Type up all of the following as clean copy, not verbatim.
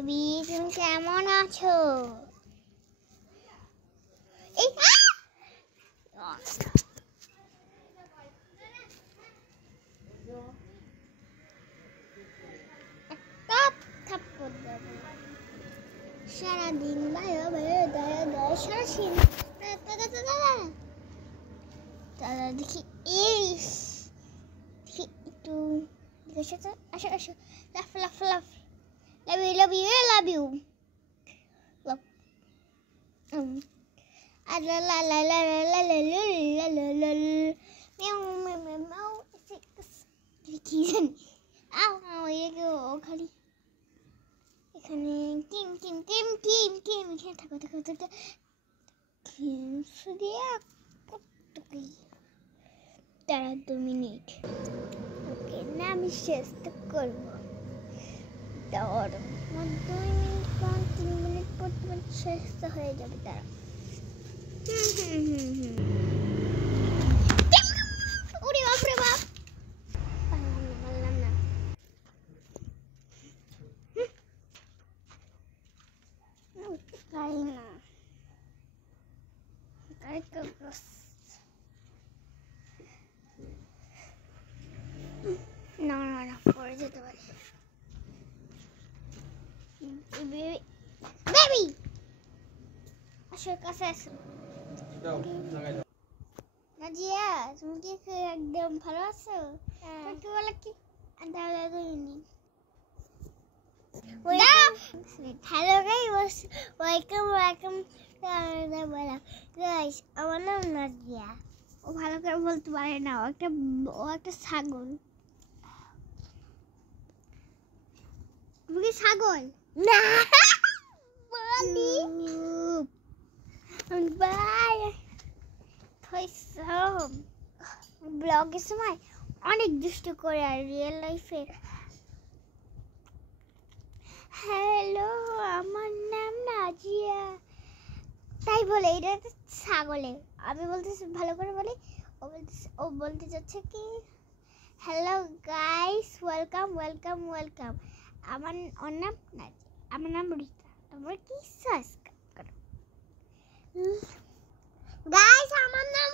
Baby তুমি কেমন আছো? এই সারাদিন সারাদিন দাদা দেখি এই দেখি একটু আসো আসো লাফ লাফ লাফ love you love you love la la la la la la la la la meow meow meow meow কি জানি খালি এখানে Kim Kim Kim Kim Kim এখানে থাকো থাকো থাকো কিম সুদিয়া কতটুকুই তারা 2 মিনিট ওকে না আমি চেষ্টা করবো দাঁড় 2 মিনিট পর 3 মিনিট পর তোমার চেষ্টা হয়ে যাবে তারা ওরে বাপ রে বাপ বললাম না পারি না না না না পরে যেতে পারি বেবি আসো কাছে আসো নাজিয়া তুমি কি একদম ভালো আছো? কি বলে কি hello guys welcome welcome guys আমার নাম নাজিয়া ও ভালো করে বলতে পারে না ও একটা ছাগল তুমি কি ছাগল না বলি বাই ব্লগের সময় অনেক দুষ্টু করে আর রিয়েল লাইফে হ্যালো আমার নাম নাজিয়া তাই বলে এটা ছাগলে আমি বলতেছি ভালো করে বলি ও বলতে যাচ্ছে কি hello guys welcome welcome welcome আমার নাম নাজিয়া আমার নাম রিতা তোমরা কি সাবস্ক্রাইব করো গাইস আমার নাম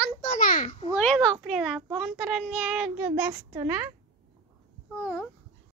অন্তরা ওরে বাপ রে বাপ অন্তরা নিয়ে ব্যস্ত না ও